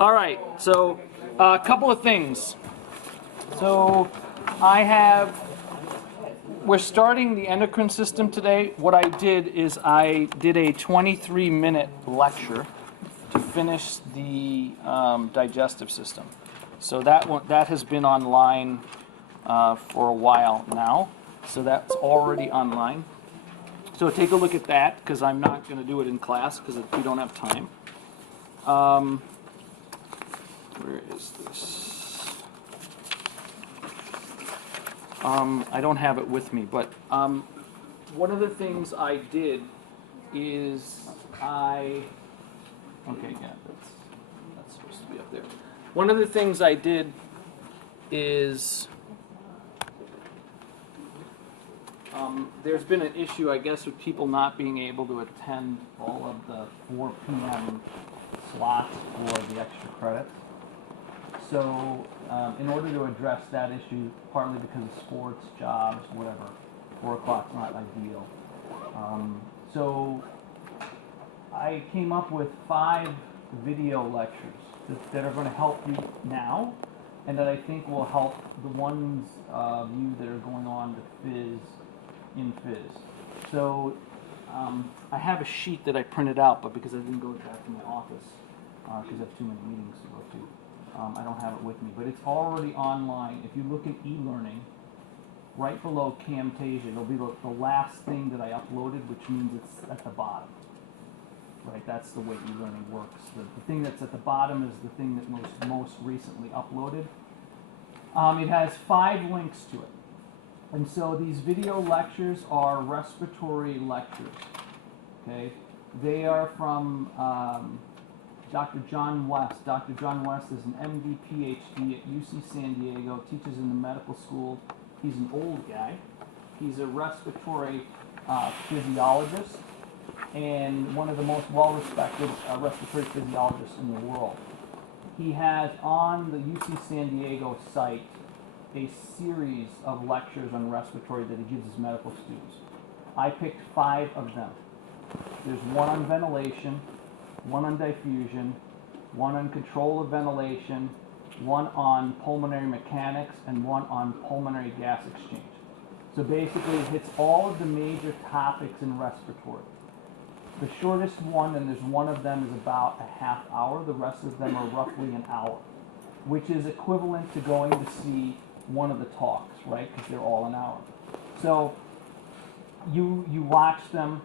All right, so a couple of things. So we're starting the endocrine system today. What I did is I did a 23-minute lecture to finish the digestive system. So that has been online for a while now. So that's already online. So take a look at that, because I'm not going to do it in class because we don't have time. Where is this? I don't have it with me, but one of the things I did is okay, yeah, that's supposed to be up there. One of the things I did is there's been an issue, I guess, with people not being able to attend all of the 4 p.m. slots for the extra credits. So in order to address that issue, partly because of sports, jobs, whatever, 4 o'clock's not ideal. So I came up with 5 video lectures that are going to help you now, and that I think will help the ones of you that are going on to in Phys. So I have a sheet that I printed out, but because I didn't go back to my office, because I have too many meetings to go to, I don't have it with me, but it's already online. If you look at e-learning, right below Camtasia, it'll be the last thing that I uploaded, which means it's at the bottom. Right, that's the way e-learning works. The thing that's at the bottom is the thing that most recently uploaded. It has 5 links to it. And so these video lectures are respiratory lectures. Okay, they are from Dr. John West. Dr. John West is an MD, PhD at UC San Diego, teaches in the medical school. He's an old guy. He's a respiratory physiologist and one of the most well-respected respiratory physiologists in the world. He has on the UC San Diego site a series of lectures on respiratory that he gives his medical students. I picked 5 of them. There's one on ventilation, one on diffusion, one on control of ventilation, one on pulmonary mechanics, and one on pulmonary gas exchange. So basically it hits all of the major topics in respiratory. The shortest one, and there's one of them, is about a half hour. The rest of them are roughly an hour, which is equivalent to going to see one of the talks, right? Because they're all an hour. So you watch them,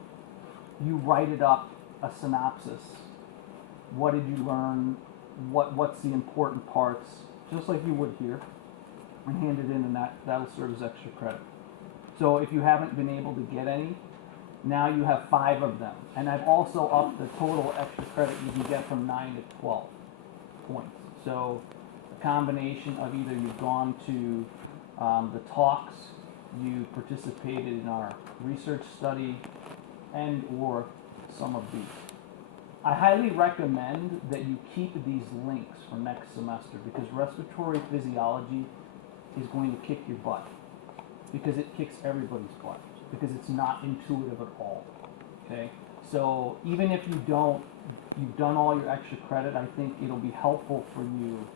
you write it up, a synopsis. What did you learn? What's the important parts? Just like you would here, and hand it in, and that'll serve as extra credit. So if you haven't been able to get any, now you have 5 of them. And I've also upped the total extra credit you can get from 9 to 12 points. So a combination of either you've gone to the talks, you participated in our research study, and or some of these. I highly recommend that you keep these links for next semester, because respiratory physiology is going to kick your butt, because it kicks everybody's butt, because it's not intuitive at all. Okay, so even if you've done all your extra credit, I think it'll be helpful for you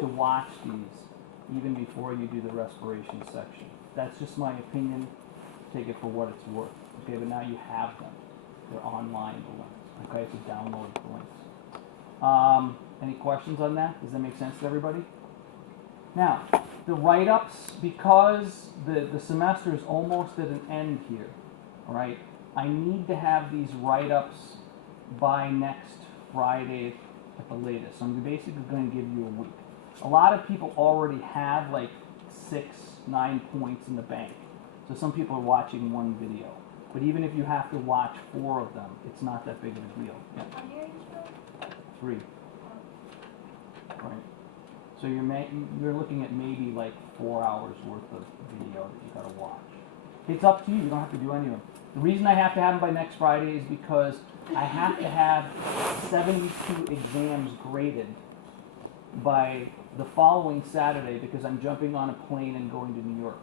to watch these even before you do the respiration section. That's just my opinion. Take it for what it's worth. Okay, but now you have them. They're online, the links. Okay, so download the links. Any questions on that? Does that make sense to everybody? Now, the write-ups, because the semester is almost at an end here, all right, I need to have these write-ups by next Friday at the latest. So I'm basically going to give you a week. A lot of people already have like 6, 9 points in the bank. So some people are watching one video. But even if you have to watch 4 of them, it's not that big of a deal. Yeah. 3. Right. So you're looking at maybe like 4 hours worth of video that you got to watch. It's up to you. You don't have to do any of them. The reason I have to have them by next Friday is because I have to have 72 exams graded by the following Saturday, because I'm jumping on a plane and going to New York.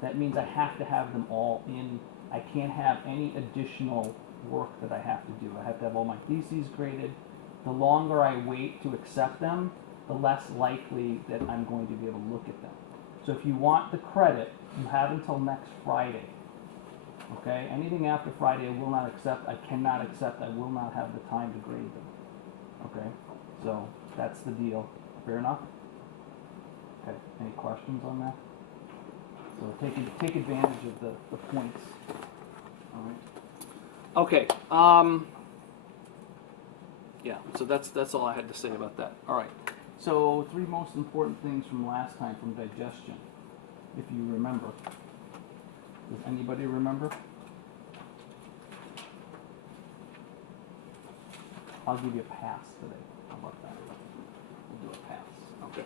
That means I have to have them all in. I can't have any additional work that I have to do. I have to have all my theses graded, the longer I wait to accept them, the less likely that I'm going to be able to look at them. So if you want the credit, you have until next Friday. Okay? Anything after Friday I will not accept, I cannot accept, I will not have the time to grade them. Okay? So that's the deal. Fair enough? Okay. Any questions on that? So take advantage of the points. All right. Okay. Yeah. So that's all I had to say about that. All right. So 3 most important things from last time from digestion, if you remember. Does anybody remember? I'll give you a pass today. How about that? We'll do a pass. Okay.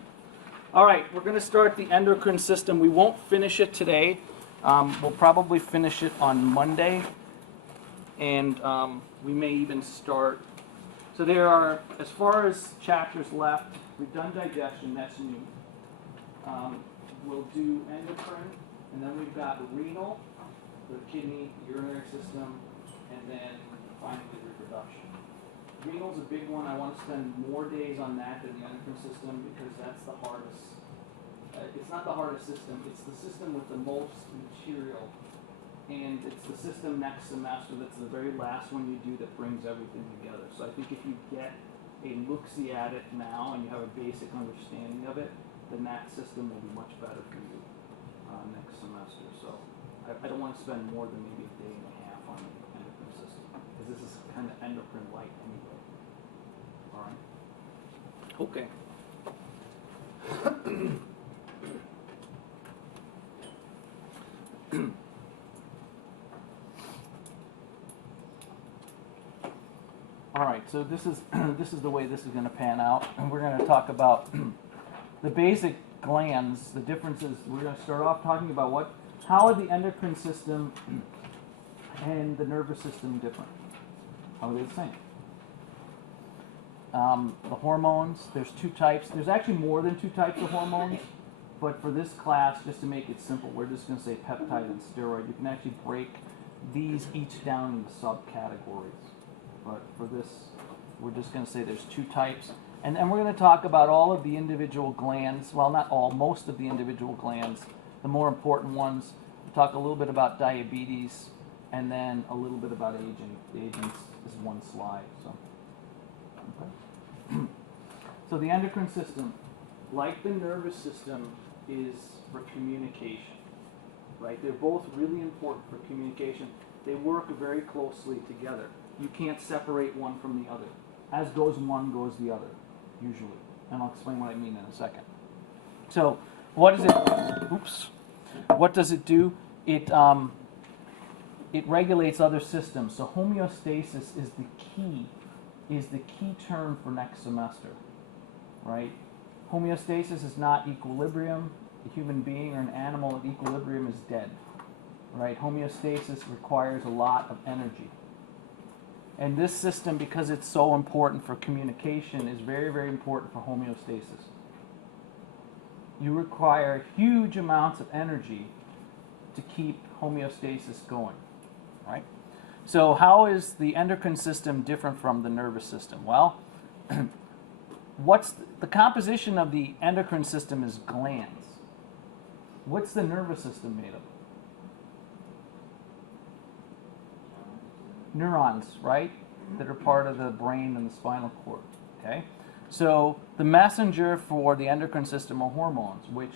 All right, we're going to start the endocrine system. We won't finish it today. We'll probably finish it on Monday. And we may even start. So there are, as far as chapters left, we've done digestion, that's new. We'll do endocrine, and then we've got renal, the kidney, urinary system, and then finally reproduction. Renal's a big one. I want to spend more days on that than the endocrine system because that's the hardest. It's not the hardest system. It's the system with the most material. And it's the system next semester that's the very last one you do that brings everything together. So I think if you get a look-see at it now and you have a basic understanding of it, then that system will be much better for you next semester. So I don't want to spend more than maybe a day and a half on the endocrine system because this is kind of endocrine-like anyway. All right. Okay. All right, so this is the way this is going to pan out, and we're going to talk about the basic glands, the differences. We're going to start off talking about how are the endocrine system and the nervous system different? How are they the same? The hormones, there's 2 types. There's actually more than 2 types of hormones, but for this class, just to make it simple, we're just going to say peptide and steroid. You can actually break these each down into subcategories. But for this, we're just going to say there's 2 types. And then we're going to talk about all of the individual glands. Well, not all, most of the individual glands, the more important ones. We'll talk a little bit about diabetes, and then a little bit about aging. The aging is 1 slide. So, okay. So the endocrine system, like the nervous system, is for communication. Right? They're both really important for communication. They work very closely together. You can't separate one from the other. As goes one, goes the other, usually. And I'll explain what I mean in a second. So, what does it? Oops. What does it do? It regulates other systems. So homeostasis is the key term for next semester, right? Homeostasis is not equilibrium. A human being or an animal at equilibrium is dead, right? Homeostasis requires a lot of energy. And this system, because it's so important for communication, is very, very important for homeostasis. You require huge amounts of energy to keep homeostasis going, right? So how is the endocrine system different from the nervous system? Well, what's the composition of the endocrine system is glands. What's the nervous system made of? Neurons, right? That are part of the brain and the spinal cord, okay? So the messenger for the endocrine system are hormones, which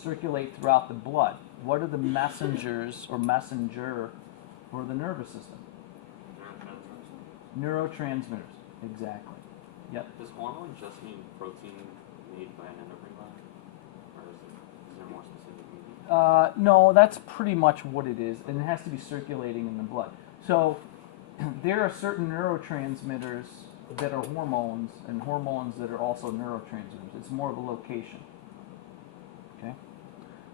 circulate throughout the blood. What are the messengers or messenger for the nervous system? Neurotransmitters, exactly. Yep. Does hormone just mean protein made by an endocrine gland? Or is there more specific meaning? No, that's pretty much what it is, and it has to be circulating in the blood. So there are certain neurotransmitters that are hormones and hormones that are also neurotransmitters. It's more of a location. Okay?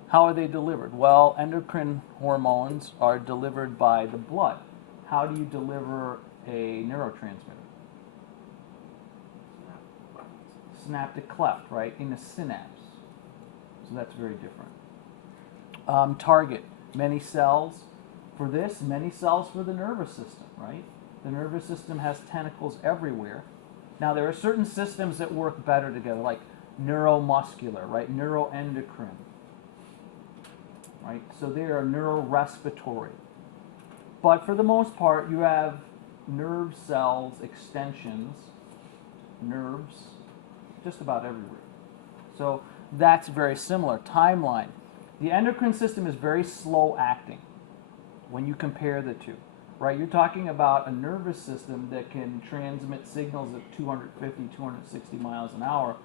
How are they delivered? Well, endocrine hormones are delivered by the blood. How do you deliver a neurotransmitter? Synaptic cleft, right? In a synapse. So that's very different. Target, many cells for this, many cells for the nervous system, right? The nervous system has tentacles everywhere. Now, there are certain systems that work better together, like neuromuscular, right? Neuroendocrine, right? So they are neurorespiratory. But for the most part, you have nerve cells, extensions, nerves, just about everywhere. So that's very similar. Timeline. The endocrine system is very slow acting when you compare the two, right? You're talking about a nervous system that can transmit signals at 250, 260 miles an hour,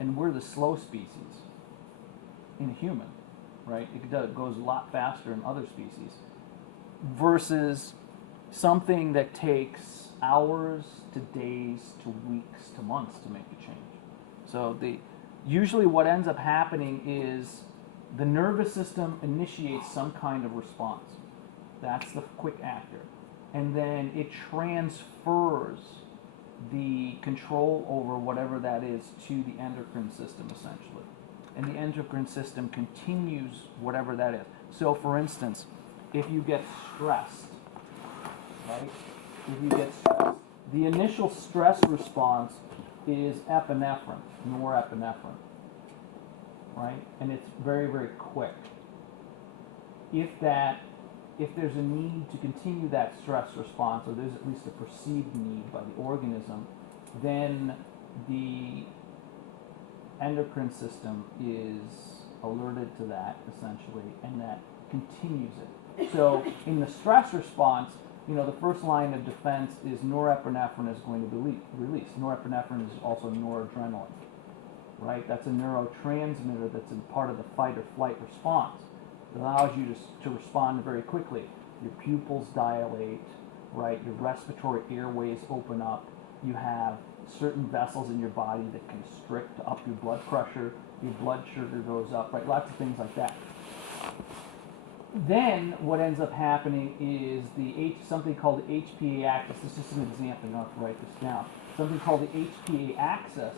and we're the slow species in a human, right? It goes a lot faster in other species versus something that takes hours to days to weeks to months to make a change. So usually what ends up happening is the nervous system initiates some kind of response. That's the quick actor. And then it transfers the control over whatever that is to the endocrine system, essentially. And the endocrine system continues whatever that is. So, for instance, if you get stressed, right? If you get stressed, the initial stress response is epinephrine, norepinephrine, right? And it's very, very quick. If there's a need to continue that stress response, or there's at least a perceived need by the organism, then the endocrine system is alerted to that, essentially, and that continues it. So in the stress response, the first line of defense is norepinephrine is going to be released. Norepinephrine is also noradrenaline, right? That's a neurotransmitter that's in part of the fight or flight response. It allows you to respond very quickly. Your pupils dilate, right? Your respiratory airways open up. You have certain vessels in your body that constrict to up your blood pressure. Your blood sugar goes up, right? Lots of things like that. Then what ends up happening is something called the HPA axis. This is just an example. You don't have to write this down. Something called the HPA axis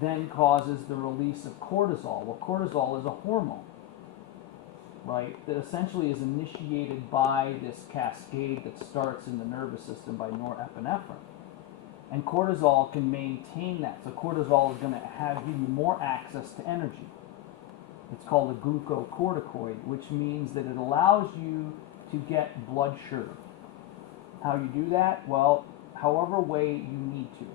then causes the release of cortisol. Well, cortisol is a hormone, right, that essentially is initiated by this cascade that starts in the nervous system by norepinephrine. And cortisol can maintain that. So cortisol is going to give you more access to energy. It's called a glucocorticoid, which means that it allows you to get blood sugar. How you do that? Well, however way you need to.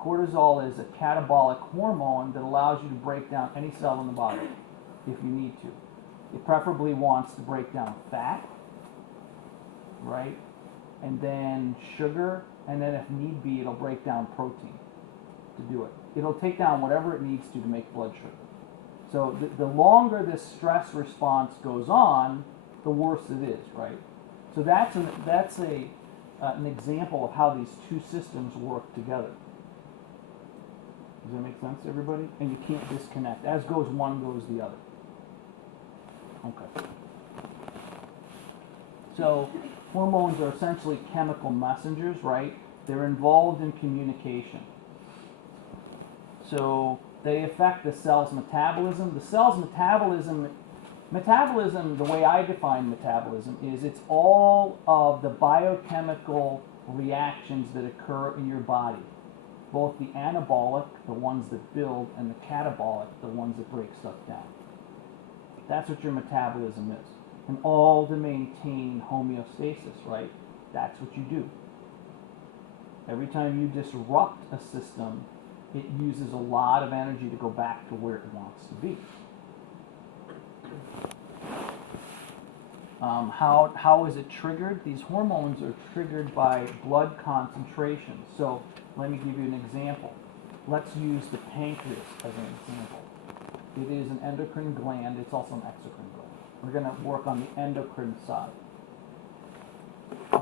Cortisol is a catabolic hormone that allows you to break down any cell in the body if you need to. It preferably wants to break down fat, right? And then sugar, and then if need be, it'll break down protein to do it. It'll take down whatever it needs to make blood sugar. So the longer this stress response goes on, the worse it is, right? So that's an example of how these two systems work together. Does that make sense to everybody? And you can't disconnect. As goes one, goes the other. Okay. So hormones are essentially chemical messengers, right? They're involved in communication. So they affect the cell's metabolism. The cell's metabolism, the way I define metabolism, is it's all of the biochemical reactions that occur in your body. Both the anabolic, the ones that build, and the catabolic, the ones that break stuff down. That's what your metabolism is. And all to maintain homeostasis, right? That's what you do. Every time you disrupt a system, it uses a lot of energy to go back to where it wants to be. How is it triggered? These hormones are triggered by blood concentration. So let me give you an example. Let's use the pancreas as an example. It is an endocrine gland. It's also an exocrine gland. We're going to work on the endocrine side.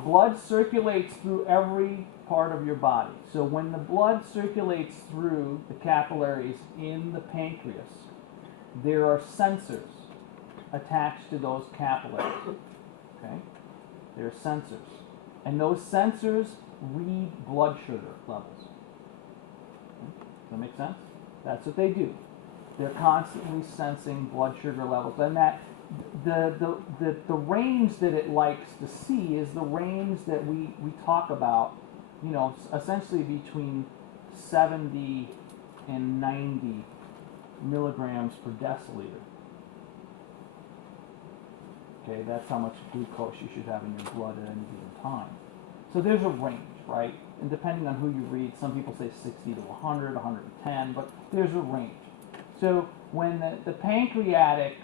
Blood circulates through every part of your body. So when the blood circulates through the capillaries in the pancreas, there are sensors attached to those capillaries. Okay? There are sensors. And those sensors read blood sugar levels. Okay? Does that make sense? That's what they do. They're constantly sensing blood sugar levels. And that the range that it likes to see is the range that we talk about essentially between 70 and 90 milligrams per deciliter. Okay, that's how much glucose you should have in your blood at any given time. So there's a range, right? And depending on who you read, some people say 60 to 100, 110, but there's a range. So when the pancreatic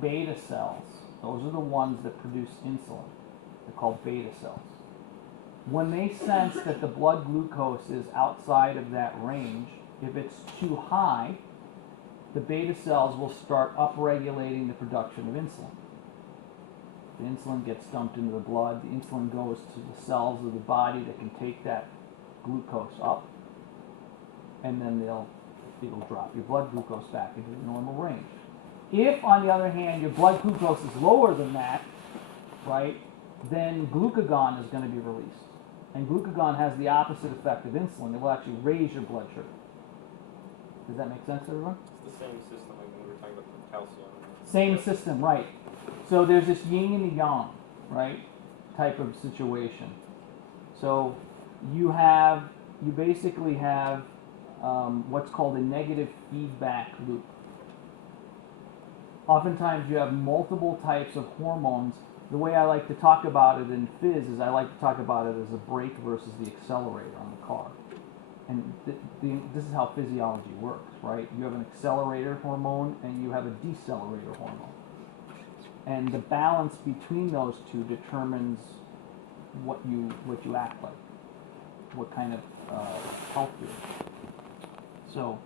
beta cells, those are the ones that produce insulin, they're called beta cells. When they sense that the blood glucose is outside of that range, if it's too high, the beta cells will start upregulating the production of insulin. The insulin gets dumped into the blood. The insulin goes to the cells of the body that can take that glucose up, and then it'll drop your blood glucose back into the normal range. If, on the other hand, your blood glucose is lower than that, right, then glucagon is going to be released. And glucagon has the opposite effect of insulin. It will actually raise your blood sugar. Does that make sense, everyone? It's the same system like when we were talking about the calcium. Same system, right. So there's this yin and the yang, right, type of situation. So you basically have what's called a negative feedback loop. Oftentimes you have multiple types of hormones. The way I like to talk about it in phys is I like to talk about it as a brake versus the accelerator on the car. And this is how physiology works, right? You have an accelerator hormone and you have a decelerator hormone. And the balance between those two determines what you act like, what kind of health you're in. So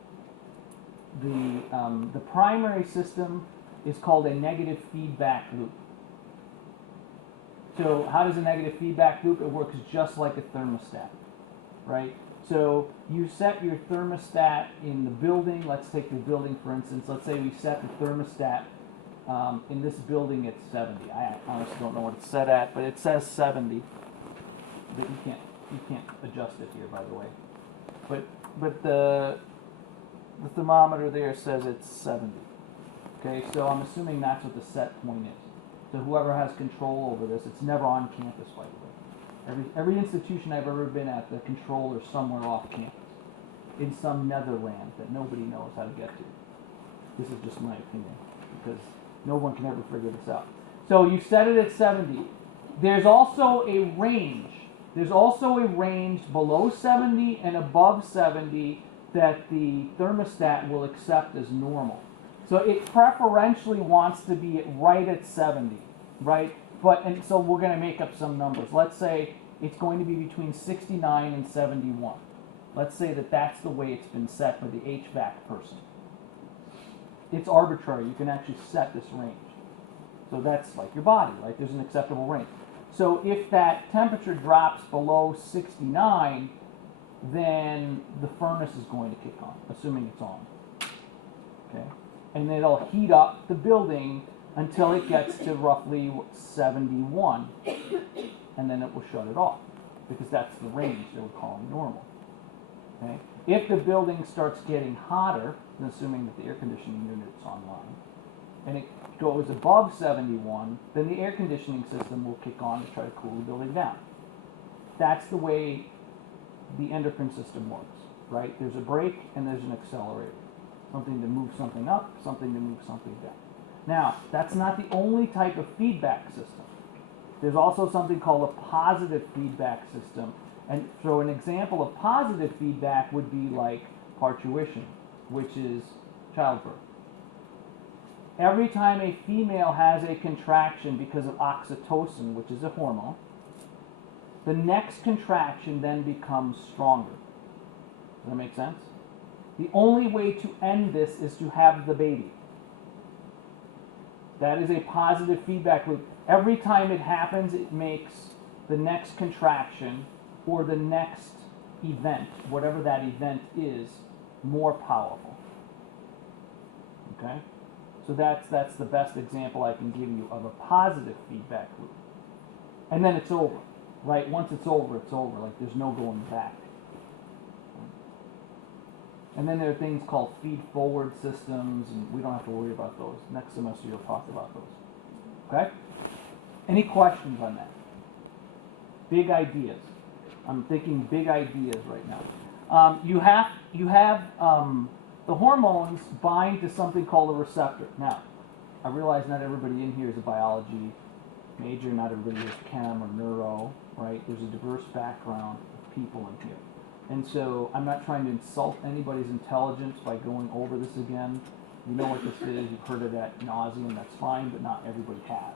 the primary system is called a negative feedback loop. So how does a negative feedback loop? It works just like a thermostat, right? So you set your thermostat in the building. Let's take the building for instance. Let's say we set the thermostat in this building at 70. I honestly don't know what it's set at, but it says 70. But you can't adjust it here, by the way. But the thermometer there says it's 70. Okay, so I'm assuming that's what the set point is. So whoever has control over this, it's never on campus, by the way. Every institution I've ever been at, the controller's somewhere off campus, in some netherland that nobody knows how to get to. This is just my opinion, because no one can ever figure this out. So you set it at 70. There's also a range. There's also a range below 70 and above 70 that the thermostat will accept as normal. So it preferentially wants to be right at 70, right? And so we're going to make up some numbers. Let's say it's going to be between 69 and 71. Let's say that that's the way it's been set for the HVAC person. It's arbitrary. You can actually set this range. So that's like your body, right? There's an acceptable range. So if that temperature drops below 69, then the furnace is going to kick on, assuming it's on. Okay? And then it'll heat up the building until it gets to roughly 71, and then it will shut it off, because that's the range that we're calling normal. Okay? If the building starts getting hotter, assuming that the air conditioning unit is online, and it goes above 71, then the air conditioning system will kick on to try to cool the building down. That's the way the endocrine system works, right? There's a brake and there's an accelerator. Something to move something up, something to move something down. Now, that's not the only type of feedback system. There's also something called a positive feedback system. And so an example of positive feedback would be like parturition, which is childbirth. Every time a female has a contraction because of oxytocin, which is a hormone, the next contraction then becomes stronger. Does that make sense? The only way to end this is to have the baby. That is a positive feedback loop. Every time it happens, it makes the next contraction or the next event, whatever that event is, more powerful. Okay? So that's the best example I can give you of a positive feedback loop. And then it's over, right? Once it's over, it's over. Like there's no going back. And then there are things called feed-forward systems, and we don't have to worry about those. Next semester you'll talk about those. Okay? Any questions on that? Big ideas. I'm thinking big ideas right now. The hormones bind to something called a receptor. Now, I realize not everybody in here is a biology major, not everybody is chem or neuro, right? There's a diverse background of people in here. And so I'm not trying to insult anybody's intelligence by going over this again. You know what this is, you've heard it at nauseum, that's fine, but not everybody has.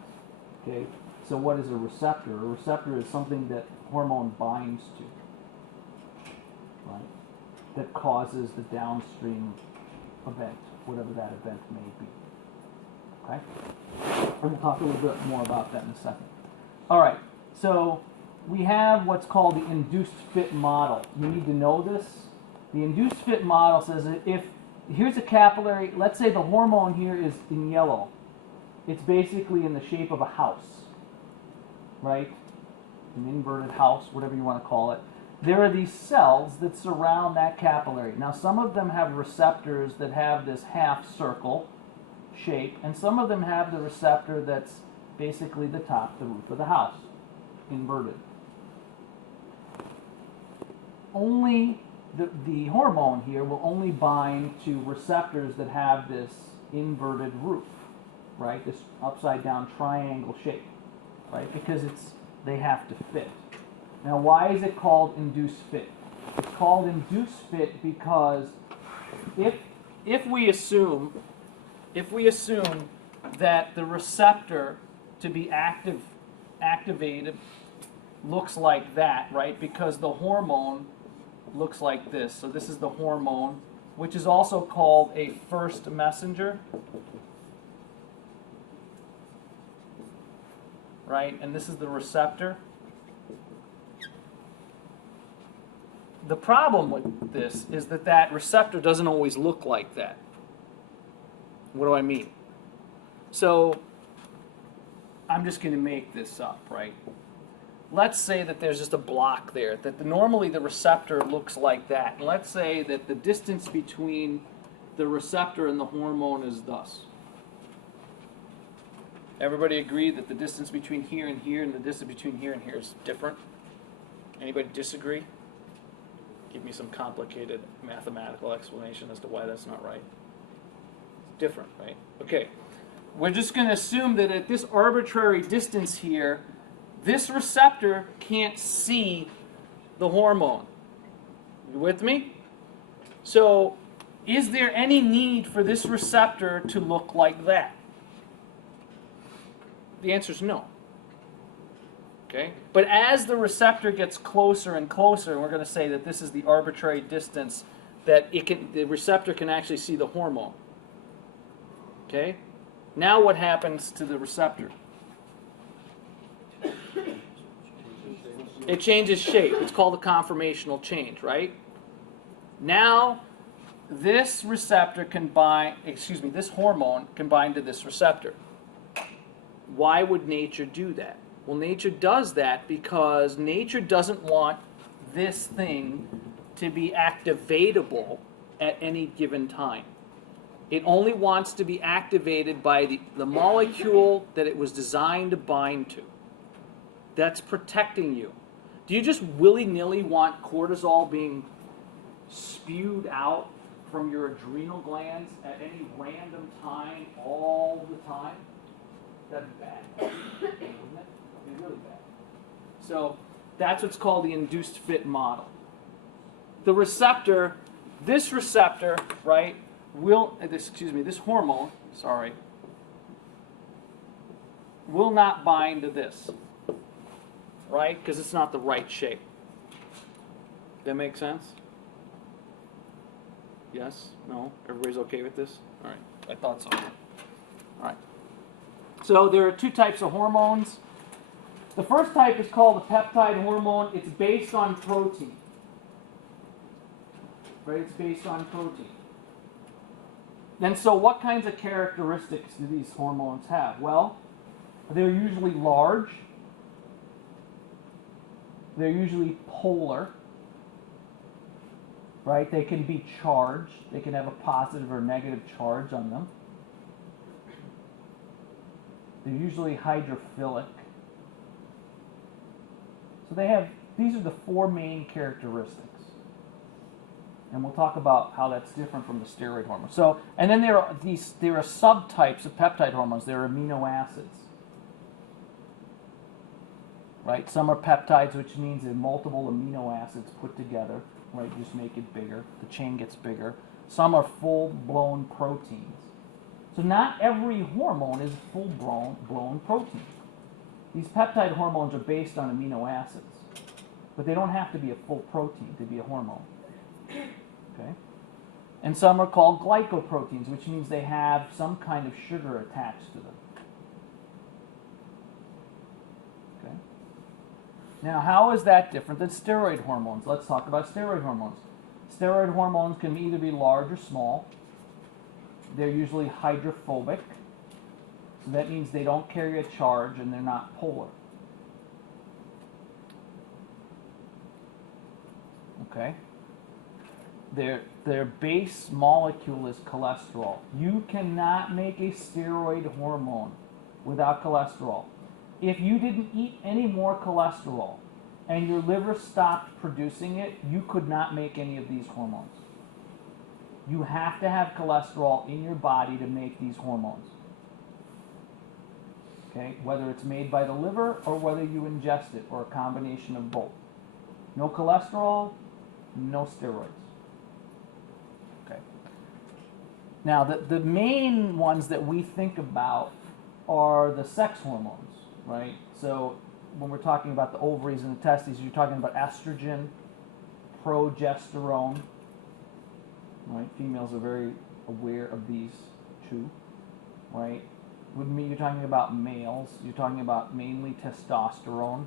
Okay? So what is a receptor? A receptor is something that hormone binds to, right? That causes the downstream event, whatever that event may be. Okay? And we'll talk a little bit more about that in a second. All right, so we have what's called the induced fit model. You need to know this. The induced fit model says that if here's a capillary, let's say the hormone here is in yellow. It's basically in the shape of a house, right? An inverted house, whatever you want to call it. There are these cells that surround that capillary. Now, some of them have receptors that have this half circle shape, and some of them have the receptor that's basically the top, the roof of the house, inverted. Only the hormone here will only bind to receptors that have this inverted roof, right? This upside down triangle shape, right? Because they have to fit. Now, why is it called induced fit? It's called induced fit because if we assume that the receptor to be activated looks like that, right? Because the hormone looks like this. So this is the hormone, which is also called a first messenger, right? And this is the receptor. The problem with this is that receptor doesn't always look like that. What do I mean? So I'm just going to make this up, right? Let's say that there's just a block there, that normally the receptor looks like that. And let's say that the distance between the receptor and the hormone is thus. Everybody agree that the distance between here and here and the distance between here and here is different? Anybody disagree? Give me some complicated mathematical explanation as to why that's not right. It's different, right? Okay. We're just going to assume that at this arbitrary distance here, this receptor can't see the hormone. You with me? So, is there any need for this receptor to look like that? The answer is no. Okay? But as the receptor gets closer and closer, and we're going to say that this is the arbitrary distance that the receptor can actually see the hormone. Okay? Now what happens to the receptor? It changes shape. It's called a conformational change, right? Now, this receptor this hormone can bind to this receptor. Why would nature do that? Well, nature does that because nature doesn't want this thing to be activatable at any given time. It only wants to be activated by the molecule that it was designed to bind to. That's protecting you. Do you just willy-nilly want cortisol being spewed out from your adrenal glands at any random time, all the time? That'd be bad, wouldn't it? It'd be really bad. So that's what's called the induced fit model. The receptor, this receptor, right, this hormone, will not bind to this, right? Because it's not the right shape. That make sense? Yes? No? Everybody's okay with this? All right. I thought so. All right. So there are two types of hormones. The first type is called a peptide hormone. It's based on protein. Right? It's based on protein. And so what kinds of characteristics do these hormones have? Well, they're usually large. They're usually polar. Right? They can be charged. They can have a positive or negative charge on them. They're usually hydrophilic. So they have these are the four main characteristics. And we'll talk about how that's different from the steroid hormone. So, and then there are subtypes of peptide hormones. There are amino acids. Right? Some are peptides, which means they're multiple amino acids put together. Right? Just make it bigger. The chain gets bigger. Some are full-blown proteins. So not every hormone is full-blown protein. These peptide hormones are based on amino acids, but they don't have to be a full protein to be a hormone. Okay? And some are called glycoproteins, which means they have some kind of sugar attached to them. Okay? Now, how is that different than steroid hormones? Let's talk about steroid hormones. Steroid hormones can either be large or small. They're usually hydrophobic. So that means they don't carry a charge and they're not polar. Okay? Their base molecule is cholesterol. You cannot make a steroid hormone without cholesterol. If you didn't eat any more cholesterol and your liver stopped producing it, you could not make any of these hormones. You have to have cholesterol in your body to make these hormones. Okay? Whether it's made by the liver or whether you ingest it or a combination of both. No cholesterol, no steroids. Okay. Now, the main ones that we think about are the sex hormones, right? So when we're talking about the ovaries and the testes, you're talking about estrogen, progesterone. Right? Females are very aware of these two, right? With me, you're talking about males. You're talking about mainly testosterone.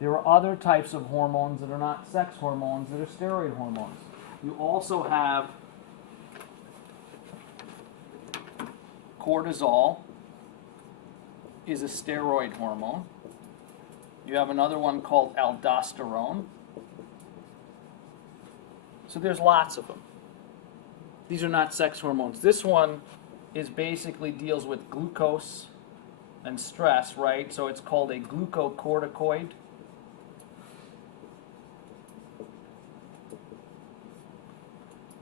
There are other types of hormones that are not sex hormones that are steroid hormones. You also have cortisol is a steroid hormone. You have another one called aldosterone. So there's lots of them. These are not sex hormones. This one is basically deals with glucose and stress, right? So it's called a glucocorticoid.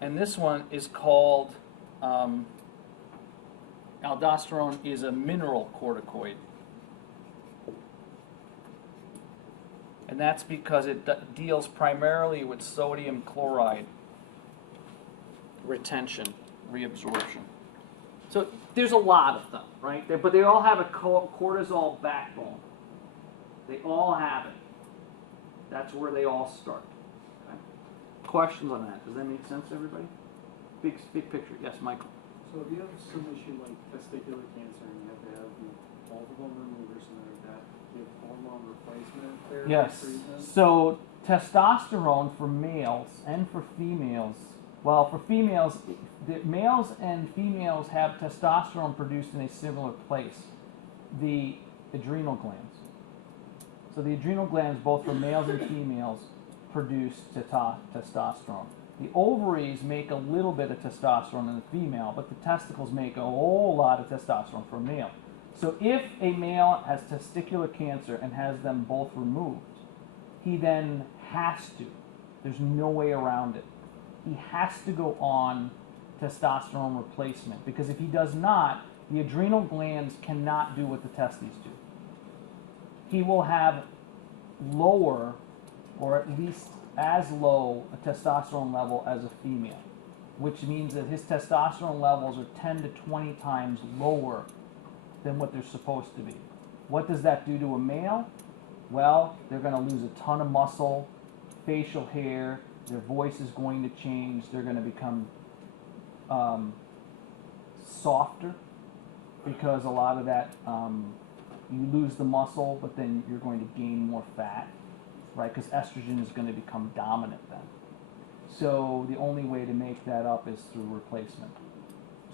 And this one is called, aldosterone is a mineral corticoid. And that's because it deals primarily with sodium chloride retention, reabsorption. So there's a lot of them, right? But they all have a cortisol backbone. They all have it. That's where they all start. Okay? Questions on that? Does that make sense to everybody? Big picture. Yes, Michael. So if you have some issue like testicular cancer and you have to have multiple removed or something like that, you have hormone replacement therapy treatment? So testosterone for males and for females, well, for females, males and females have testosterone produced in a similar place, the adrenal glands. So the adrenal glands, both for males and females, produce testosterone. The ovaries make a little bit of testosterone in the female, but the testicles make a whole lot of testosterone for a male. So if a male has testicular cancer and has them both removed, he then has to. There's no way around it. He has to go on testosterone replacement, because if he does not, the adrenal glands cannot do what the testes do. He will have lower, or at least as low, a testosterone level as a female, which means that his testosterone levels are 10 to 20 times lower than what they're supposed to be. What does that do to a male? Well, they're going to lose a ton of muscle, facial hair, their voice is going to change, they're going to become softer, because a lot of that, you lose the muscle, but then you're going to gain more fat, right? Because estrogen is going to become dominant then. So the only way to make that up is through replacement.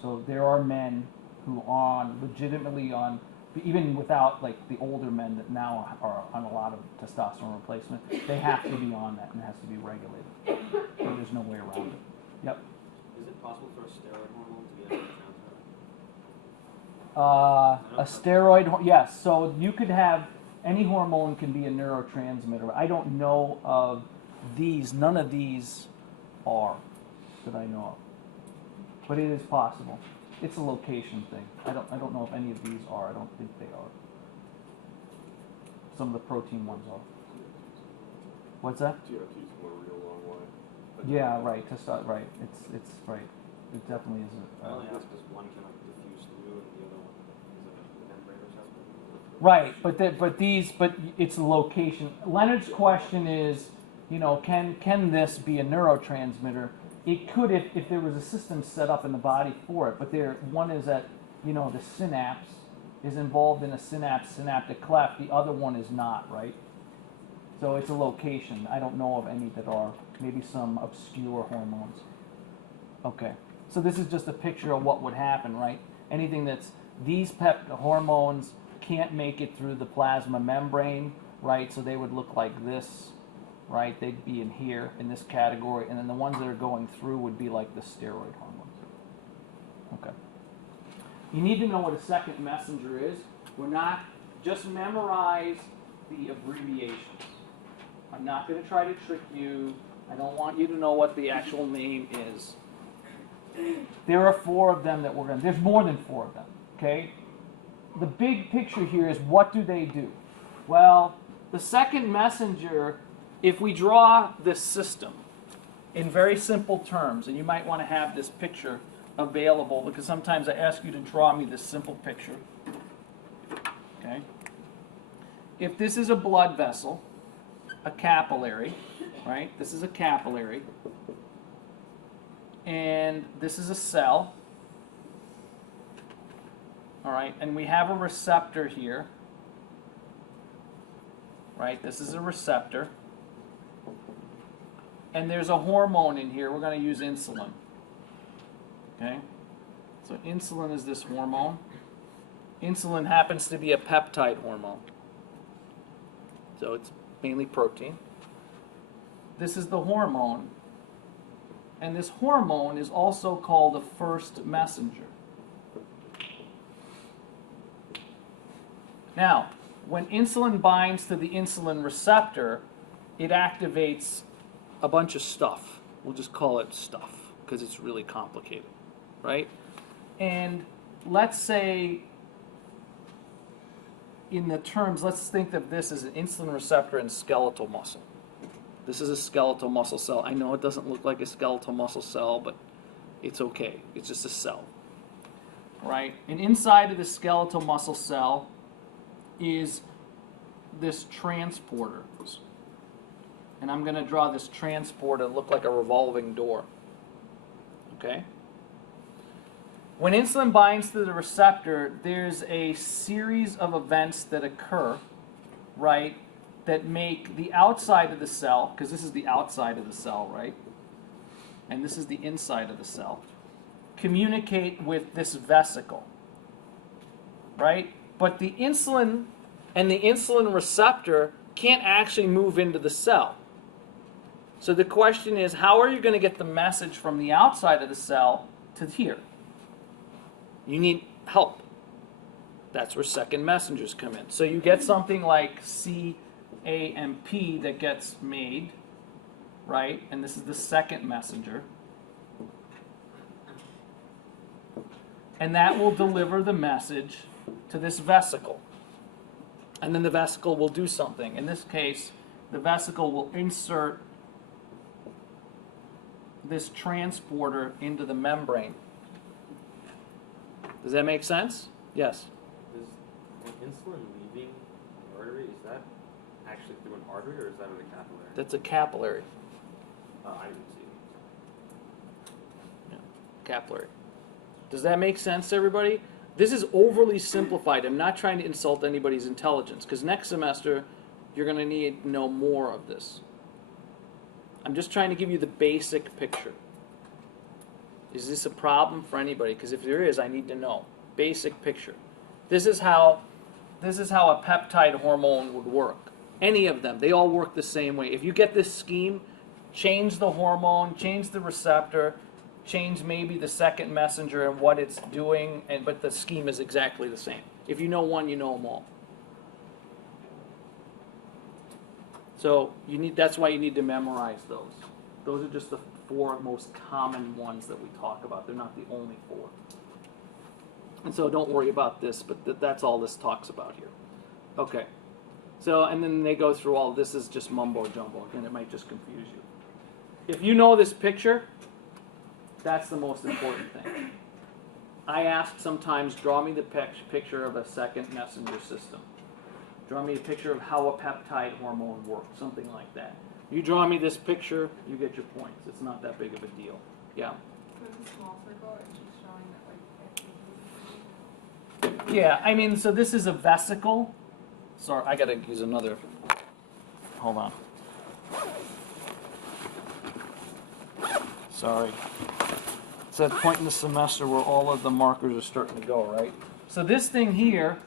So there are men who are legitimately on, even without like the older men that now are on a lot of testosterone replacement, they have to be on that and it has to be regulated. So there's no way around it. Yep. Is it possible for a steroid hormone to be a A steroid, yes. So you could have Any hormone can be a neurotransmitter. I don't know of these. None of these are that I know of. But it is possible. It's a location thing. I don't know if any of these are. I don't think they are. Some of the protein ones are. What's that? GFT's more real long way. Yeah, right. Right. It's right. It definitely is. I only ask because one can like diffuse through and the other one is a membrane receptor. Right, but it's a location. Leonard's question is, can this be a neurotransmitter? It could if there was a system set up in the body for it, but one is that, the synapse is involved in a synaptic cleft, the other one is not, right? So it's a location. I don't know of any that are, maybe some obscure hormones. Okay, so this is just a picture of what would happen, right? Anything that's, these hormones can't make it through the plasma membrane, right? So they would look like this, right? They'd be in here, in this category, and then the ones that are going through would be like the steroid hormones. Okay. You need to know what a second messenger is. We're not, just memorize the abbreviations. I'm not going to try to trick you. I don't want you to know what the actual name is. There are 4 of them that we're going to, there's more than 4 of them, okay? The big picture here is, what do they do? Well, the second messenger, if we draw this system in very simple terms, and you might want to have this picture available, because sometimes I ask you to draw me this simple picture. Okay? If this is a blood vessel, a capillary, right? This is a capillary. And this is a cell. All right, and we have a receptor here. Right? This is a receptor. And there's a hormone in here. We're going to use insulin. Okay? So insulin is this hormone. Insulin happens to be a peptide hormone. So it's mainly protein. This is the hormone. And this hormone is also called a first messenger. Now, when insulin binds to the insulin receptor, it activates a bunch of stuff. We'll just call it stuff because it's really complicated, right? And let's say, in the terms, let's think of this as an insulin receptor in skeletal muscle. This is a skeletal muscle cell. I know it doesn't look like a skeletal muscle cell, but it's okay. It's just a cell, right? And inside of the skeletal muscle cell is this transporter. And I'm going to draw this transporter to look like a revolving door. Okay? When insulin binds to the receptor, there's a series of events that occur, right, that make the outside of the cell, because this is the outside of the cell, right, and this is the inside of the cell, communicate with this vesicle, right? But the insulin and the insulin receptor can't actually move into the cell. So the question is, how are you going to get the message from the outside of the cell to here? You need help. That's where second messengers come in. So you get something like CAMP that gets made, right? And this is the second messenger. And that will deliver the message to this vesicle. And then the vesicle will do something. In this case, the vesicle will insert this transporter into the membrane. Does that make sense? Yes. Is insulin leaving the artery, is that actually through an artery or is that in a capillary? That's a capillary. I didn't see it. Yeah. Capillary. Does that make sense to everybody? This is overly simplified. I'm not trying to insult anybody's intelligence, because next semester you're going to need to know more of this. I'm just trying to give you the basic picture. Is this a problem for anybody? Because if there is, I need to know. Basic picture. This is how a peptide hormone would work. Any of them, they all work the same way. If you get this scheme, change the hormone, change the receptor, change maybe the second messenger and what it's doing, but the scheme is exactly the same. If you know one, you know them all. So that's why you need to memorize those. Those are just the 4 most common ones that we talk about. They're not the only 4. And so don't worry about this, but that's all this talks about here. Okay. So, and then they go through all this is just mumbo jumbo. Again, it might just confuse you. If you know this picture, that's the most important thing. I ask sometimes, draw me the picture of a second messenger system. Draw me a picture of how a peptide hormone works, something like that. You draw me this picture, you get your points. It's not that big of a deal. Yeah. So it's a small circle, it's just showing that like Yeah, I mean, so this is a vesicle. Sorry, I gotta use another. Hold on. Sorry. It's that point in the semester where all of the markers are starting to go, right? So this thing here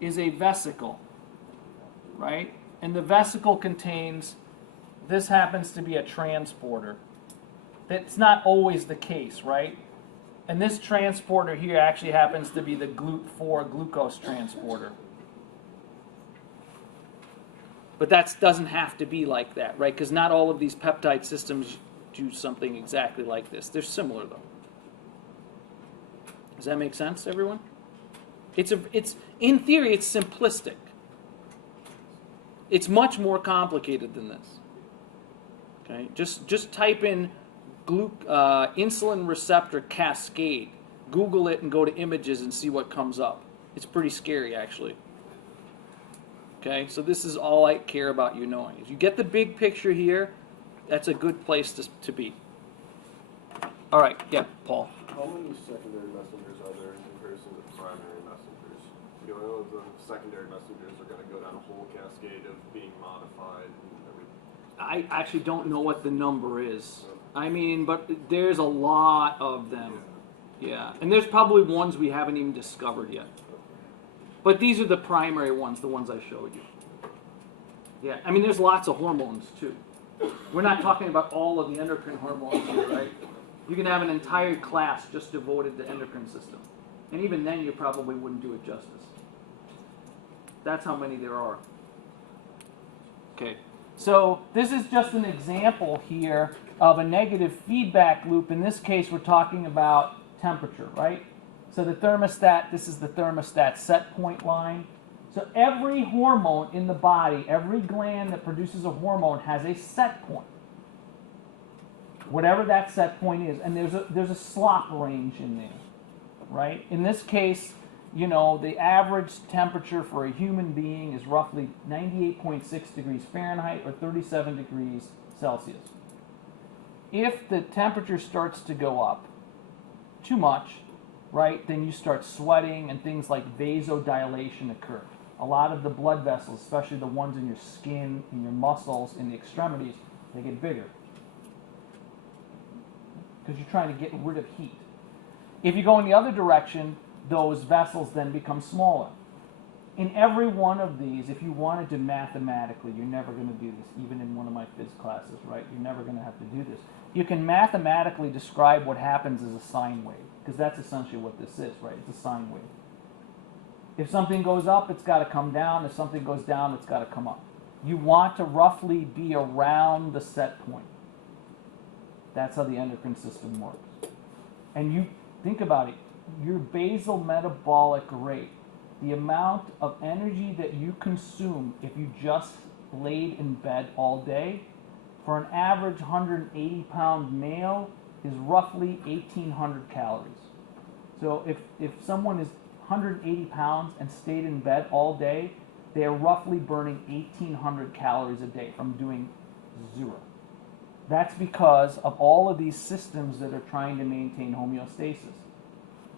is a vesicle, right? And the vesicle contains, this happens to be a transporter. That's not always the case, right? And this transporter here actually happens to be the GLUT4 glucose transporter. But that doesn't have to be like that, right? Because not all of these peptide systems do something exactly like this. They're similar, though. Does that make sense, everyone? It's in theory, it's simplistic. It's much more complicated than this. Okay, just type in insulin receptor cascade. Google it and go to images and see what comes up. It's pretty scary, actually. Okay, so this is all I care about you knowing. If you get the big picture here, that's a good place to be. All right, yeah, Paul. How many secondary messengers are there in comparison to primary messengers? You know the secondary messengers are going to go down a whole cascade of being modified and everything. I actually don't know what the number is. I mean, but there's a lot of them. Yeah, and there's probably ones we haven't even discovered yet. But these are the primary ones, the ones I showed you. Yeah, I mean, there's lots of hormones, too. We're not talking about all of the endocrine hormones here, right? You can have an entire class just devoted to endocrine system. And even then, you probably wouldn't do it justice. That's how many there are. Okay, so this is just an example here of a negative feedback loop. In this case, we're talking about temperature, right? So the thermostat, this is the thermostat set point line. So every hormone in the body, every gland that produces a hormone has a set point. Whatever that set point is. And there's a slop range in there, right? In this case, you know, the average temperature for a human being is roughly 98.6 degrees Fahrenheit or 37 degrees Celsius. If the temperature starts to go up too much, right, then you start sweating and things like vasodilation occur. A lot of the blood vessels, especially the ones in your skin, in your muscles, in the extremities, they get bigger. Because you're trying to get rid of heat. If you go in the other direction, those vessels then become smaller. In every one of these, if you wanted to mathematically, you're never going to do this, even in one of my phys classes, right? You're never going to have to do this. You can mathematically describe what happens as a sine wave, because that's essentially what this is, right? It's a sine wave. If something goes up, it's got to come down. If something goes down, it's got to come up. You want to roughly be around the set point. That's how the endocrine system works. And you think about it, your basal metabolic rate, the amount of energy that you consume if you just laid in bed all day, for an average 180-pound male is roughly 1,800 calories. So if someone is 180 pounds and stayed in bed all day, they are roughly burning 1,800 calories a day from doing zero. That's because of all of these systems that are trying to maintain homeostasis.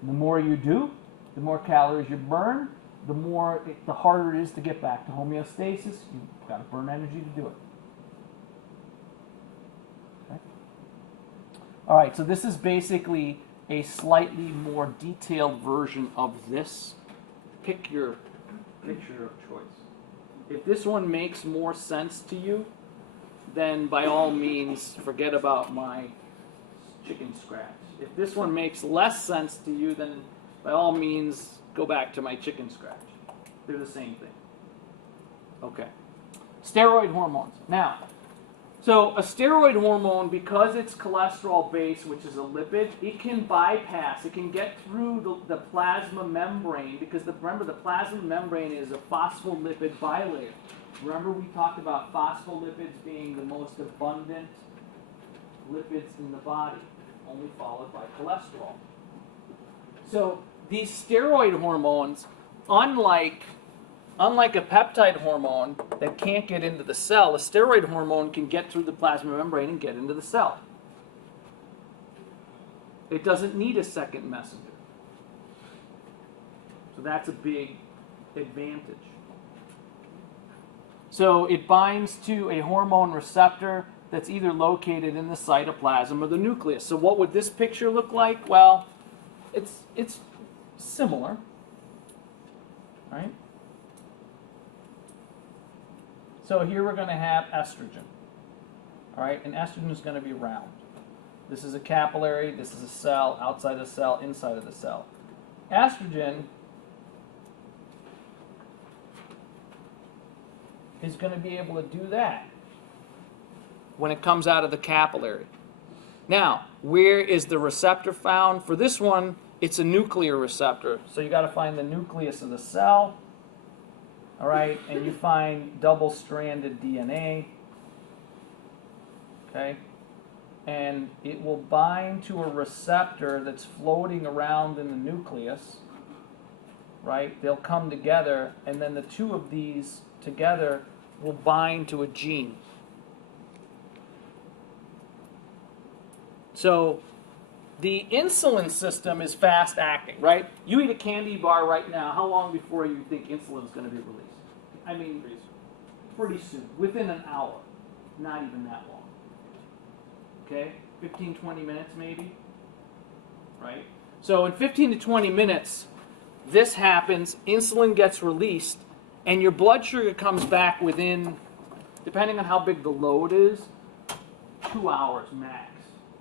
The more you do, the more calories you burn, the harder it is to get back to homeostasis. You've got to burn energy to do it. Okay? All right, so this is basically a slightly more detailed version of this. Pick your picture of choice. If this one makes more sense to you, then by all means, forget about my chicken scratch. If this one makes less sense to you, then by all means, go back to my chicken scratch. They're the same thing. Okay. Steroid hormones. Now, so a steroid hormone, because it's cholesterol based, which is a lipid, it can bypass, it can get through the plasma membrane, because remember the plasma membrane is a phospholipid bilayer. Remember we talked about phospholipids being the most abundant lipids in the body, only followed by cholesterol. So these steroid hormones, unlike a peptide hormone that can't get into the cell, a steroid hormone can get through the plasma membrane and get into the cell. It doesn't need a second messenger. So that's a big advantage. So it binds to a hormone receptor that's either located in the cytoplasm or the nucleus. So what would this picture look like? Well, it's similar, right? So here we're going to have estrogen, all right? And estrogen is going to be round. This is a capillary, this is a cell, outside the cell, inside of the cell. Estrogen is going to be able to do that when it comes out of the capillary. Now, where is the receptor found? For this one, it's a nuclear receptor. So you got to find the nucleus of the cell. All right, and you find double-stranded DNA, okay? And it will bind to a receptor that's floating around in the nucleus, right? They'll come together, and then the two of these together will bind to a gene. So the insulin system is fast-acting, right? You eat a candy bar right now, how long before you think insulin is going to be released? I mean, pretty soon, within an hour, not even that long. Okay, 15, 20 minutes maybe, right? So in 15 to 20 minutes, this happens, insulin gets released, and your blood sugar comes back within, depending on how big the load is, 2 hours max,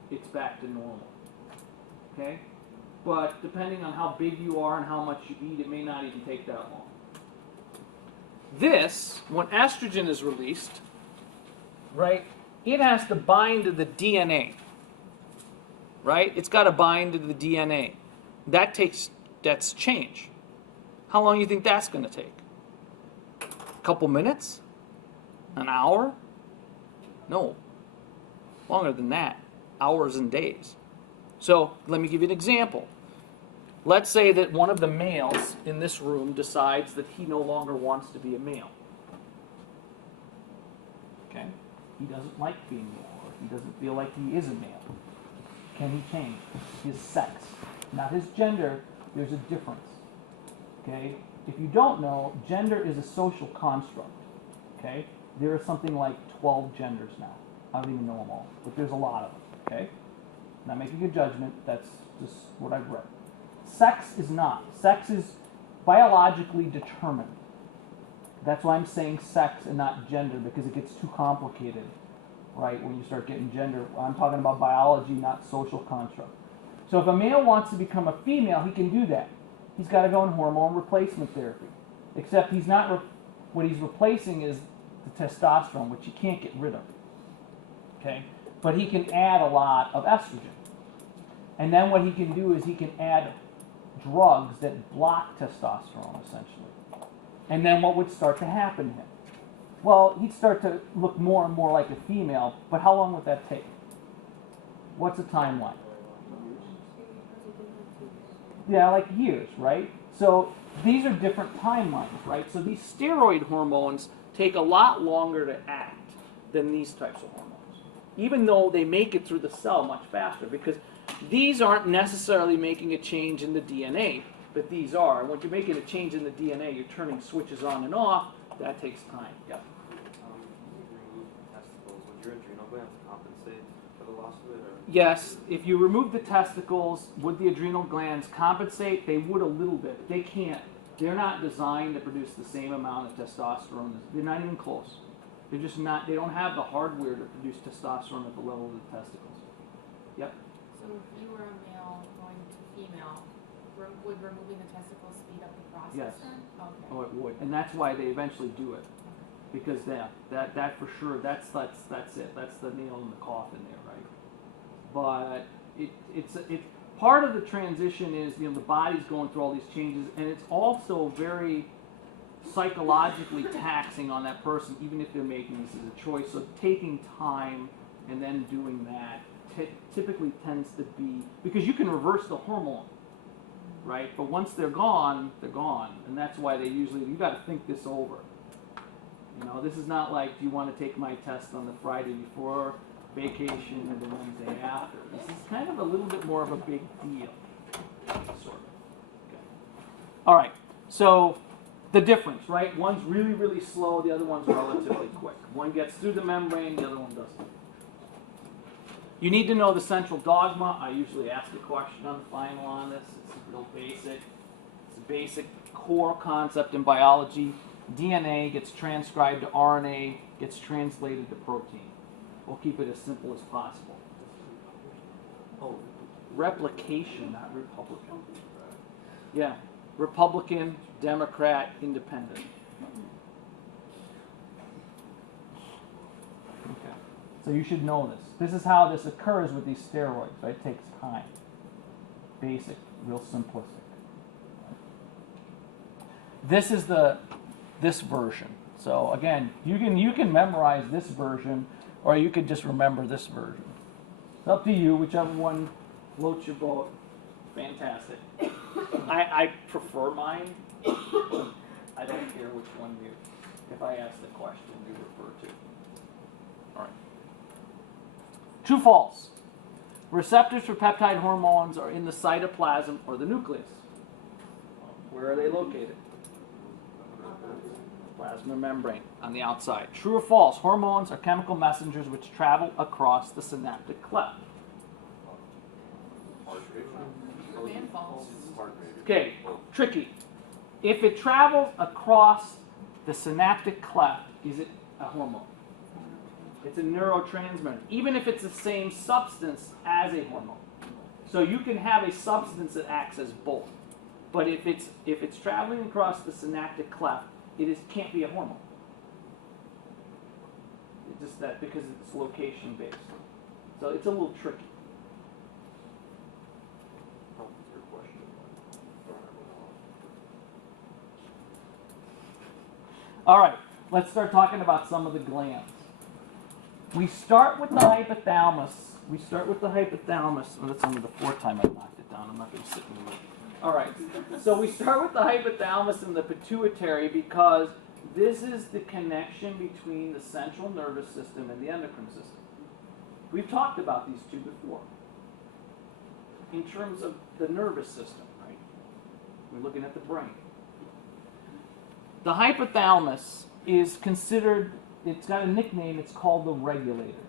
it's back to normal. Okay? But depending on how big you are and how much you eat, it may not even take that long. This, when estrogen is released, right, it has to bind to the DNA, right? It's got to bind to the DNA. That's change. How long do you think that's going to take? A couple minutes? An hour? No. Longer than that. Hours and days. So let me give you an example. Let's say that one of the males in this room decides that he no longer wants to be a male. Okay? He doesn't like being male, or he doesn't feel like he is a male. Can he change his sex? Not his gender, there's a difference. Okay? If you don't know, gender is a social construct. Okay? There are something like 12 genders now. I don't even know them all, but there's a lot of them. Okay? Not making a judgment, that's just what I've read. Sex is not. Sex is biologically determined. That's why I'm saying sex and not gender, because it gets too complicated, right, when you start getting gender. I'm talking about biology, not social construct. So if a male wants to become a female, he can do that. He's got to go on hormone replacement therapy. Except he's not, what he's replacing is the testosterone, which he can't get rid of. Okay? But he can add a lot of estrogen. And then what he can do is he can add drugs that block testosterone, essentially. And then what would start to happen to him? Well, he'd start to look more and more like a female, but how long would that take? What's the timeline? Yeah, like years, right? So these are different timelines, right? So these steroid hormones take a lot longer to act than these types of hormones, even though they make it through the cell much faster, because these aren't necessarily making a change in the DNA, but these are. And when you're making a change in the DNA, you're turning switches on and off. That takes time. Yeah. Remove testicles. Would your adrenal glands compensate for the loss of it? Or? Yes, if you remove the testicles, would the adrenal glands compensate? They would a little bit. They can't. They're not designed to produce the same amount of testosterone. They're not even close. They're just not. They don't have the hardware to produce testosterone at the level of the testicles. Yep. So if you were a male going to female, would removing the testicles speed up the process Yes. then? Okay. Oh, it would. And that's why they eventually do it. because that for sure, that's it. That's the nail in the coffin there, right? But it's part of the transition is, you know, the body's going through all these changes, and it's also very psychologically taxing on that person, even if they're making this as a choice. So taking time and then doing that typically tends to be, because you can reverse the hormone, right? But once they're gone, and that's why they usually, you got to think this over. You know, this is not like, do you want to take my test on the Friday before vacation or the Wednesday after? This is kind of a little bit more of a big deal, sort of. Okay. All right, so the difference, right? One's really, really slow, the other one's relatively quick. One gets through the membrane, the other one doesn't. You need to know the central dogma. I usually ask a question on the final on this. It's real basic. It's a basic core concept in biology. DNA gets transcribed to RNA, gets translated to protein. We'll keep it as simple as possible. Oh, replication, not Republican. Yeah, Republican, Democrat, Independent. Okay, so you should know this. This is how this occurs with these steroids, right? It takes time. Basic, real simplistic. This is this version. So again, you can memorize this version, or you could just remember this version. It's up to you, whichever one floats your boat. Fantastic. I prefer mine. I don't care which one if I ask the question, you refer to. All right. True, false. Receptors for peptide hormones are in the cytoplasm or the nucleus. Where are they located? Plasma membrane on the outside. True or false? Hormones are chemical messengers which travel across the synaptic cleft. True and false. Okay, tricky. If it travels across the synaptic cleft, is it a hormone? It's a neurotransmitter, even if it's the same substance as a hormone. So you can have a substance that acts as both. But if it's traveling across the synaptic cleft, can't be a hormone. It's just that because it's location based. So it's a little tricky. All right, let's start talking about some of the glands. We start with the hypothalamus. And that's only the fourth time I knocked it down. I'm not going to sit and look. All right, so we start with the hypothalamus and the pituitary because this is the connection between the central nervous system and the endocrine system. We've talked about these two before in terms of the nervous system, right? We're looking at the brain. The hypothalamus is considered, it's got a nickname, it's called the regulator.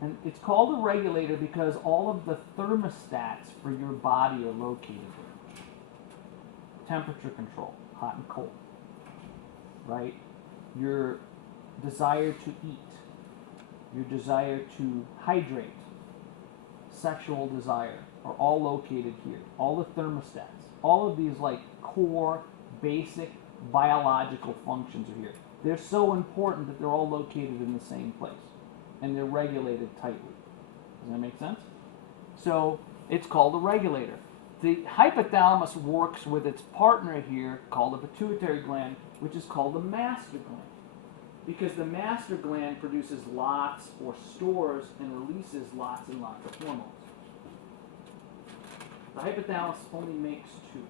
And it's called a regulator because all of the thermostats for your body are located there. Temperature control, hot and cold, right? Your desire to eat, your desire to hydrate, sexual desire are all located here. All the thermostats, all of these like core, basic biological functions are here. They're so important that they're all located in the same place, and they're regulated tightly. Does that make sense? So it's called a regulator. The hypothalamus works with its partner here, called the pituitary gland, which is called the master gland. Because the master gland produces lots or stores and releases lots and lots of hormones. The hypothalamus only makes two,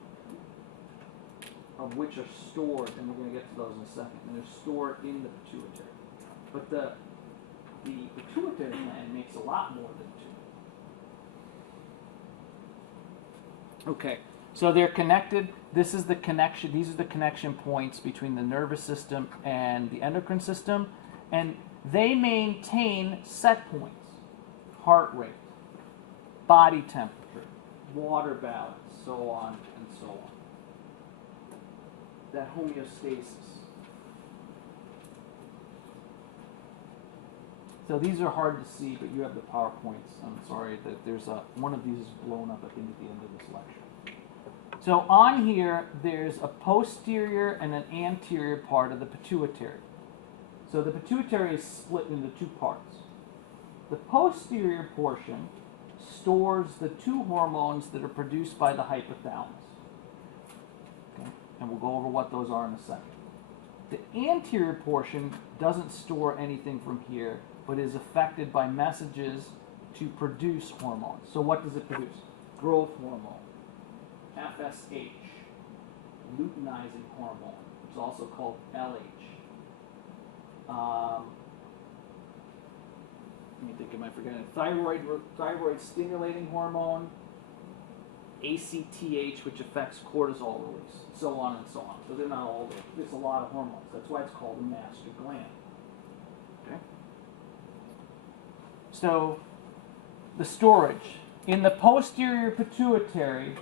of which are stored, and we're going to get to those in a second, and they're stored in the pituitary. But the pituitary gland makes a lot more than two. Okay, so they're connected. This is the connection. These are the connection points between the nervous system and the endocrine system, and they maintain set points: heart rate, body temperature, water balance, so on and so on. That homeostasis. So these are hard to see, but you have the PowerPoints. I'm sorry that there's one of these is blown up, I think, at the end of this lecture. So on here, there's a posterior and an anterior part of the pituitary. So the pituitary is split into two parts. The posterior portion stores the two hormones that are produced by the hypothalamus. Okay? And we'll go over what those are in a second. The anterior portion doesn't store anything from here, but is affected by messages to produce hormones. So what does it produce? Growth hormone, FSH, luteinizing hormone, which is also called LH. Let me think, am I forgetting? Thyroid stimulating hormone, ACTH, which affects cortisol release, so on and so on. So they're not all there. There's a lot of hormones. That's why it's called a master gland. Okay? So the storage. In the posterior pituitary,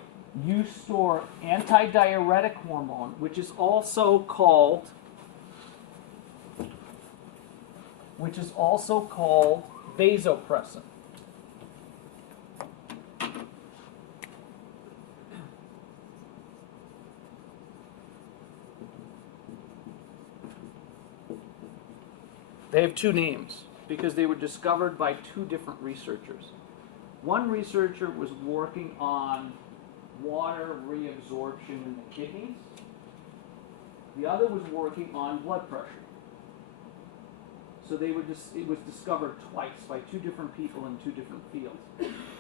you store antidiuretic hormone, which is also called vasopressin. They have two names because they were discovered by two different researchers. One researcher was working on water reabsorption in the kidneys. The other was working on blood pressure. So it was discovered twice by two different people in two different fields.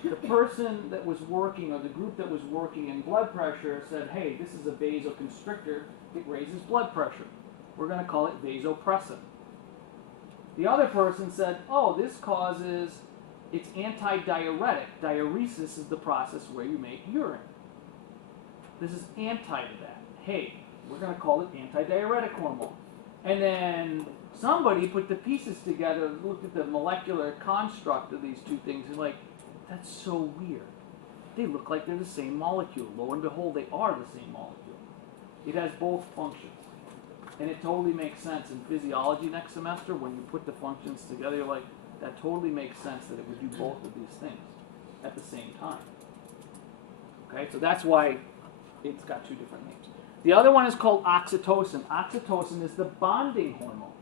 The person that was working, or the group that was working in blood pressure, said, hey, this is a vasoconstrictor. It raises blood pressure. We're going to call it vasopressin. The other person said, oh, this causes, it's antidiuretic. Diuresis is the process where you make urine. This is anti to that. Hey, we're going to call it antidiuretic hormone. And then somebody put the pieces together, looked at the molecular construct of these two things, and like, that's so weird. They look like they're the same molecule. Lo and behold, they are the same molecule. It has both functions. And it totally makes sense in physiology next semester. When you put the functions together, you're like, that totally makes sense that it would do both of these things at the same time. Okay, so that's why it's got two different names. The other one is called oxytocin. Oxytocin is the bonding hormone.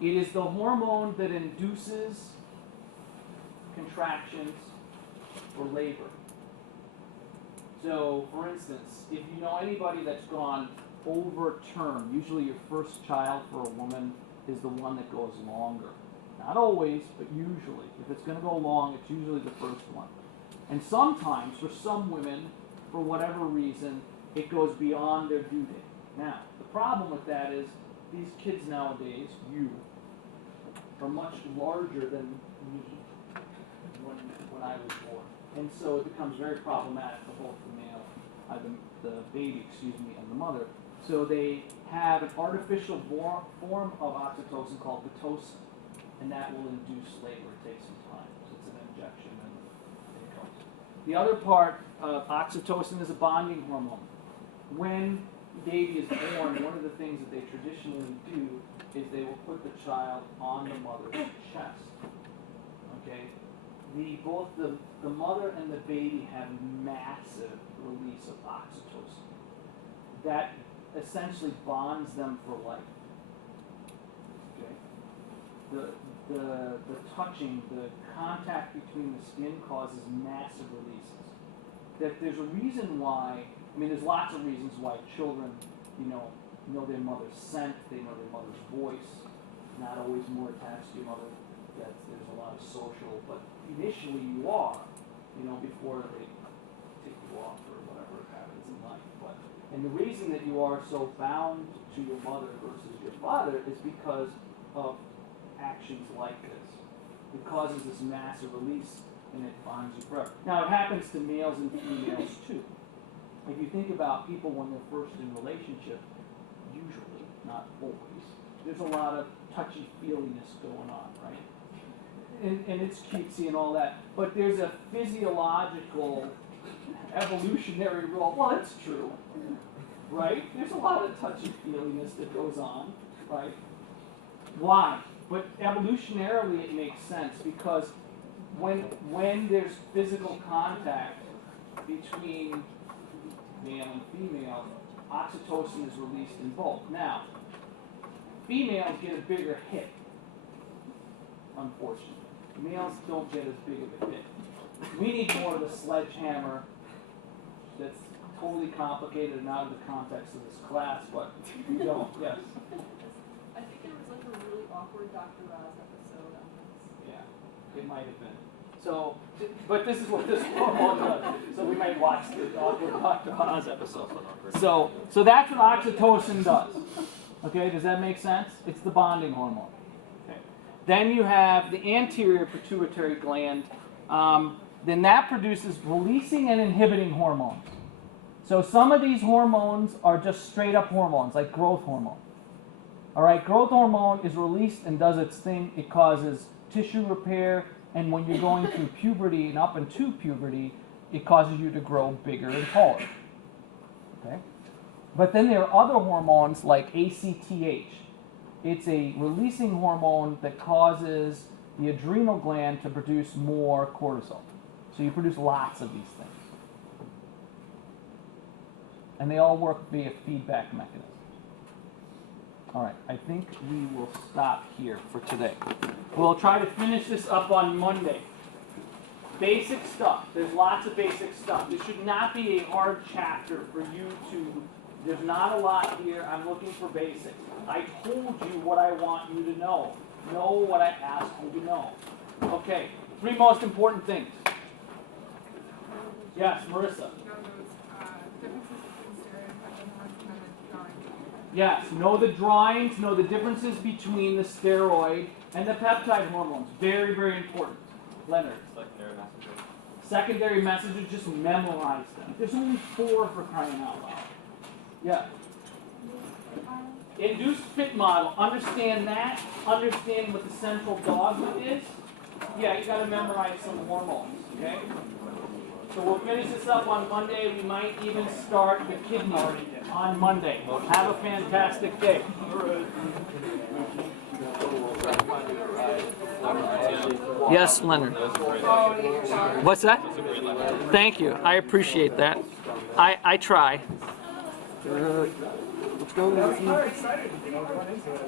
It is the hormone that induces contractions for labor. So, for instance, if you know anybody that's gone over term, usually your first child for a woman is the one that goes longer. Not always, but usually. If it's going to go long, it's usually the first one. And sometimes, for some women, for whatever reason, it goes beyond their due date. Now, the problem with that is these kids nowadays, are much larger than me when I was born. And so it becomes very problematic for both the male, the baby, and the mother. So they have an artificial form of oxytocin called pitocin, and that will induce labor. It takes some time. So it's an injection, and it goes. The other part of oxytocin is a bonding hormone. When the baby is born, one of the things that they traditionally do is they will put the child on the mother's chest. Okay? Both the mother and the baby have massive release of oxytocin. That essentially bonds them for life. Okay? The touching, the contact between the skin causes massive releases. That there's a reason why, there's lots of reasons why children, know their mother's scent, they know their mother's voice, not always more attached to your mother. There's a lot of social, but initially you are, before they take you off or whatever happens in life. And the reason that you are so bound to your mother versus your father is because of actions like this. It causes this massive release and it binds you forever. Now it happens to males and females too. If you think about people when they're first in relationship, usually, not always, there's a lot of touchy-feeliness going on, right? And it's cutesy and all that, but there's a physiological, evolutionary role. Well, it's true, right? There's a lot of touchy-feeliness that goes on, right? Why? But evolutionarily it makes sense because when there's physical contact between male and female, oxytocin is released in both. Now, females get a bigger hit, unfortunately. Males don't get as big of a hit. We need more of the sledgehammer that's totally complicated and out of the context of this class, but we don't. Yes. I think there was like a really awkward Dr. Oz episode on this. Yeah, it might have been. So, but this is what this hormone does. So we might watch the awkward Dr. Oz episode. So that's what oxytocin does. Okay, does that make sense? It's the bonding hormone. Okay. Then you have the anterior pituitary gland. Then that produces releasing and inhibiting hormones. So some of these hormones are just straight up hormones, like growth hormone. All right, growth hormone is released and does its thing. It causes tissue repair, and when you're going through puberty and up into puberty, it causes you to grow bigger and taller. Okay? But then there are other hormones like ACTH. It's a releasing hormone that causes the adrenal gland to produce more cortisol. So you produce lots of these things. And they all work via feedback mechanisms. All right, I think we will stop here for today. We'll try to finish this up on Monday. Basic stuff. There's lots of basic stuff. This should not be a hard chapter for you to, there's not a lot here. I'm looking for basics. I told you what I want you to know. Know what I asked you to know. Okay, 3 most important things. Yes, Marissa. Yes, know the drawings, know the differences between the steroid and the peptide hormones. Very, very important. Leonard. Secondary messages. Secondary messages, just memorize them. There's only 4 for crying out loud. Yeah. Induced fit model. Understand that. Understand what the central dogma is. Yeah, you got to memorize some hormones, okay? So we'll finish this up on Monday. We might even start the kidney on Monday. Have a fantastic day. Yes, Leonard. What's that? Thank you. I appreciate that. I try. What's going on with you? Excited, run into it.